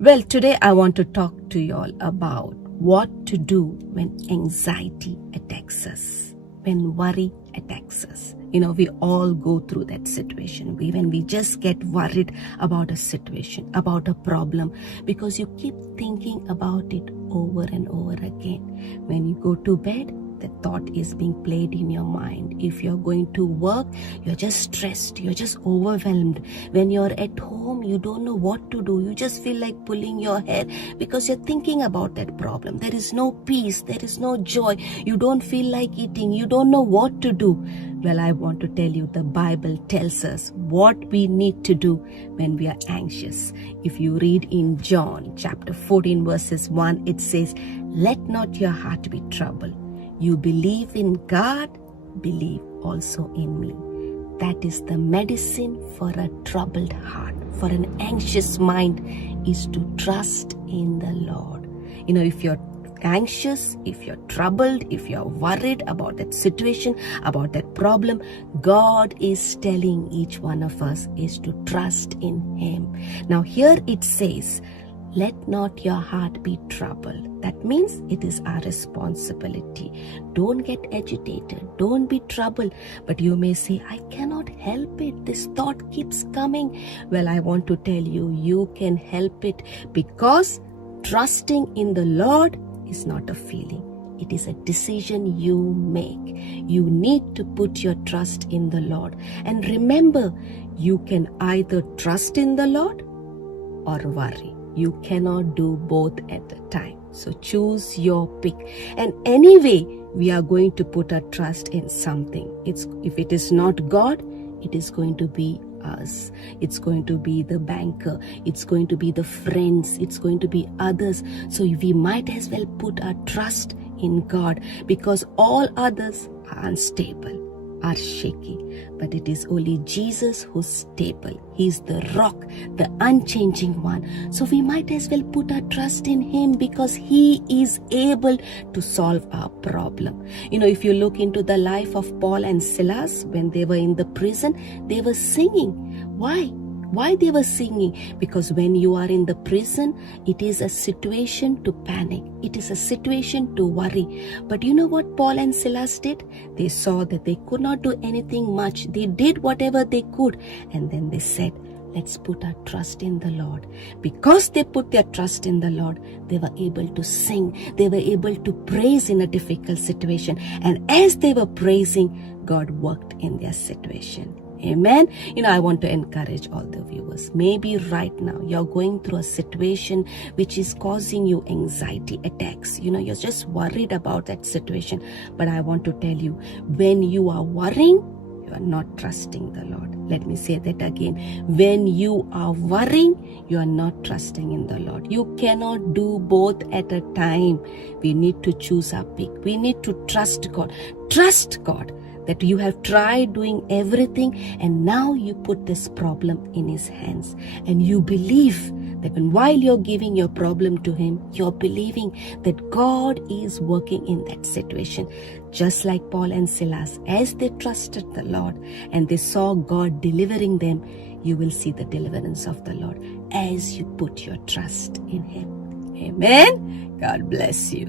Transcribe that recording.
Well, today I want to talk to you all about what to do when anxiety attacks us, when worry attacks us. We all go through that situation. When we just get worried about a situation, about a problem, because you keep thinking about it over and over again. When you go to bed, the thought is being played in your mind. If you're going to work, you're just stressed, you're just overwhelmed. When you're at home, you don't know what to do. You just feel like pulling your hair because you're thinking about that problem. There is no peace, there is no joy. You don't feel like eating, you don't know what to do. Well, I want to tell you, the Bible tells us what we need to do when we are anxious. If you read in John chapter 14 verses 1, it says, "Let not your heart be troubled. You believe in God, believe also in me." That is the medicine for a troubled heart, for an anxious mind, is to trust in the Lord. If you're anxious, if you're troubled, if you're worried about that situation, about that problem, God is telling each one of us is to trust in Him. Now here it says, "Let not your heart be troubled." That means it is our responsibility. Don't get agitated. Don't be troubled. But you may say, "I cannot help it. This thought keeps coming." Well, I want to tell you, you can help it, because trusting in the Lord is not a feeling. It is a decision you make. You need to put your trust in the Lord. And remember, you can either trust in the Lord or worry. You cannot do both at a time. So choose your pick. And anyway, we are going to put our trust in something. If it is not God, it is going to be us. It's going to be the banker. It's going to be the friends. It's going to be others. So we might as well put our trust in God, because all others are unstable, are shaky. But it is only Jesus who's stable. He's the rock, the unchanging one. So we might as well put our trust in Him, because He is able to solve our problem. If you look into the life of Paul and Silas, when they were in the prison, they were singing. Why they were singing? Because when you are in the prison, it is a situation to panic. It is a situation to worry. But you know what Paul and Silas did? They saw that they could not do anything much. They did whatever they could. And then they said, "Let's put our trust in the Lord." Because they put their trust in the Lord, they were able to sing. They were able to praise in a difficult situation. And as they were praising, God worked in their situation. Amen. I want to encourage all the viewers. Maybe right now you're going through a situation which is causing you anxiety attacks. You're just worried about that situation. But I want to tell you, when you are worrying, you are not trusting the Lord. Let me say that again. When you are worrying, you are not trusting in the Lord. You cannot do both at a time. We need to choose our pick. We need to trust God. Trust God that you have tried doing everything, and now you put this problem in His hands. And you believe that while you're giving your problem to Him, you're believing that God is working in that situation. Just like Paul and Silas, as they trusted the Lord and they saw God delivering them, you will see the deliverance of the Lord as you put your trust in Him. Amen. God bless you.